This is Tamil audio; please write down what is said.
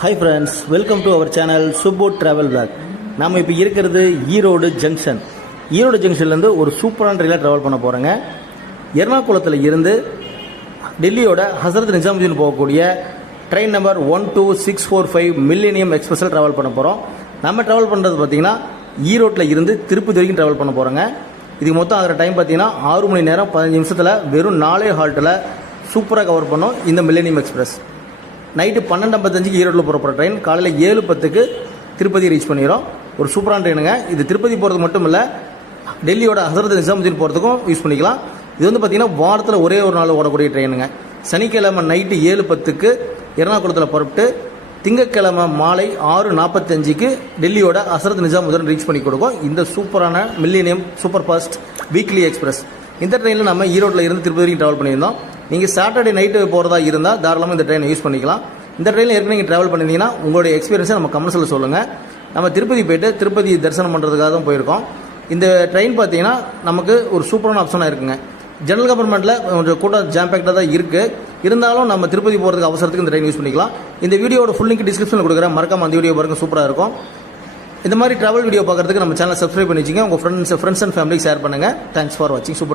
Hi friends, welcome to our channel Subbu travel blog. நாம் இப்போ இருக்கிறது ஈரோடு ஜங்ஷன். ஈரோடு ஜங்ஷன்லேருந்து ஒரு சூப்பரான ட்ரெயினில் ட்ராவல் பண்ண போகிறோங்க. எர்ணாகுளத்தில் இருந்து டெல்லியோட ஹசரத் நிஜாமுதீன் போகக்கூடிய ட்ரெயின் நம்பர் 12645 மில்லேனியம் எக்ஸ்பிரஸில் ட்ராவல் பண்ண போகிறோம். நம்ம ட்ராவல் பண்ணுறது பார்த்திங்கன்னா ஈரோட்டில் இருந்து திருப்பதி வரைக்கும் ட்ராவல் பண்ண போகிறோங்க. இதுக்கு மொத்தம் ஆகிற டைம் பார்த்திங்கன்னா 6 மணி நேரம் 15 நிமிஷத்தில் வெறும் 4 ஹால்ட்டில் சூப்பராக கவர் பண்ணோம் இந்த மில்லேனியம் எக்ஸ்பிரஸ். நைட்டு 12:55 ஈரோட்டில் புறப்படுற ட்ரெயின் காலையில் 7:10 திருப்பதி ரீச் பண்ணிடும். ஒரு சூப்பரான ட்ரெயினுங்க. இது திருப்பதி போகிறது மட்டும் இல்லை, டெல்லியோட ஹசரத் நிஜாமுதீன் போகிறதுக்கும் யூஸ் பண்ணிக்கலாம். இது வந்து பார்த்திங்கன்னா வாரத்தில் ஒரே ஒரு நாள் ஓடக்கூடிய ட்ரெயினுங்க. சனிக்கிழமை நைட்டு 7:10 எர்ணாகுளத்தில் புறப்பட்டு திங்கட்கிழமை மாலை 6:45 டெல்லியோட ஹசரத் நிஜாமுதீன் ரீச் பண்ணி கொடுக்கும் இந்த சூப்பரான millennium super fast weekly express. இந்த ட்ரெயினில் நம்ம ஈரோட்டில் இருந்து திருப்பதி வரைக்கும் ட்ராவல் பண்ணியிருந்தோம். நீங்கள் சாட்டர்டே நைட்டு போகிறதா இருந்தால் தாராளமாக இந்த ட்ரெயினை யூஸ் பண்ணிக்கலாம். இந்த ட்ரெயினில் ஏற்கனவே நீங்கள் ட்ராவல் பண்ணியிருந்தீங்கன்னா உங்களுடைய எக்ஸ்பீரியன்ஸை நம்ம கமெண்ட்ஸில் சொல்லுங்கள். நம்ம திருப்பதி போய்ட்டு திருப்பதி தரிசனம் பண்ணுறதுக்காக தான் போயிருக்கோம். இந்த ட்ரெயின் பார்த்தீங்கன்னா நமக்கு ஒரு சூப்பரான ஆப்ஷனாக இருக்குங்க. ஜெனரல் கம்பார்ட்மெண்ட்டில் கொஞ்சம் கூட்டம் ஜாம் பேக்டாக தான் இருக்குது. இருந்தாலும் நம்ம திருப்பதி போகிறதுக்கு அவசரத்துக்கு இந்த ட்ரெயின் யூஸ் பண்ணிக்கலாம். இந்த வீடியோட ஃபுல் லிங்க் டிஸ்கிரிப்ஷனில் கொடுக்குறேன். மறக்காம அந்த வீடியோ பாருங்கள், சூப்பராக இருக்கும். இந்த மாதிரி ட்ராவல் வீடியோ பார்க்குறதுக்கு நம்ம சேனலை சப்ஸ்கிரைப் பண்ணி வச்சுங்க. உங்கள் ஃப்ரெண்ட்ஸ் அண்ட் ஃபேமிலிக்கு ஷேர் பண்ணுங்கள். தேங்க்ஸ் ஃபார் வாட்சிங். சூப்பர்.